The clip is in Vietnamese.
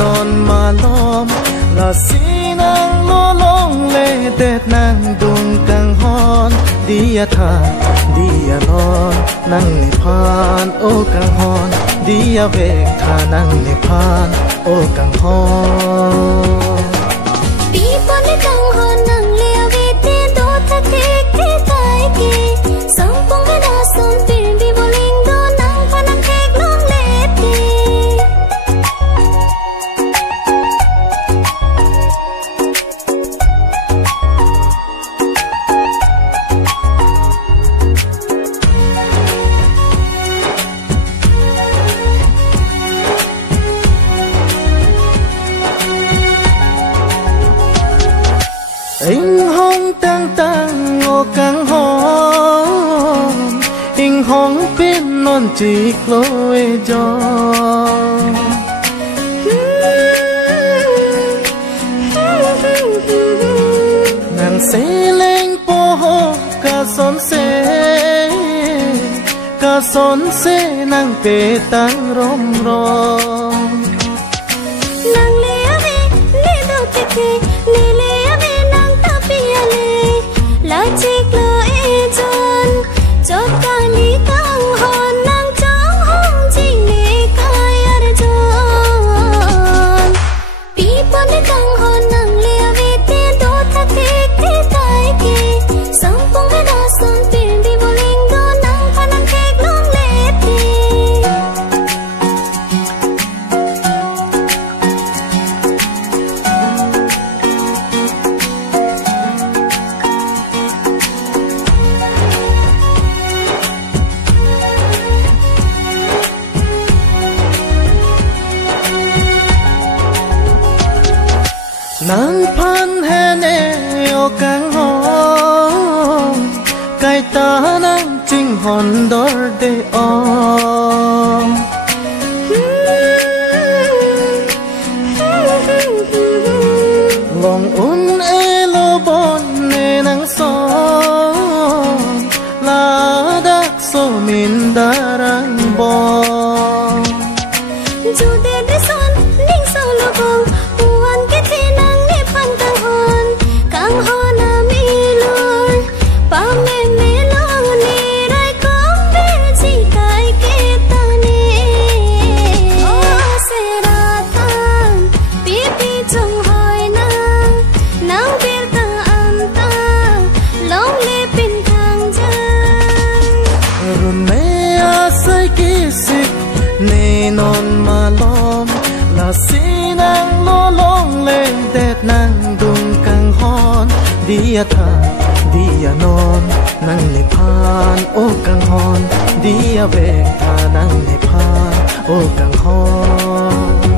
non malom la sinang lolong le det nang dung kang hon dia tha dia non nang ne phan o kang hon dia vek tha nang ne phan o kang hon pi pon ne kang hon nang le ve te do tha te ke tai ke sam pong ga da som pin bi boling do nang phan nang kek long le te anh hong tang tang ngô căng hong anh hong bên non chỉ lối gió nàng sẽ lên po ho ca son se nàng pe tang rom rom nang le ave le do te ke le la chik lo e chon chot ka li kang hon nang chong hong ching le kai ar chon pi pon de kang hon nang le ave te do tha te ke tai ke sam pong ga da som pin bi boling do nang phan nang kek long le te nang phan hene o kang hon kai ta nang ching hon dor de om long un e lo bon ne nang son la dak so min darang bon ju de de son ning so lo bong wan ke te nang ne phan kang hon na mi lur pa me me lo ni rai kom be chi kai ke ta ne o se ra tan pi pi chung hoi nang bir ta am ta long le pin thang jang run me a sai ki sik ne non malom la sinang lo long lên det nang dung kang hon dia tha dia non nang ne phan o kang hon dia vek tha nang ne phan o kang hon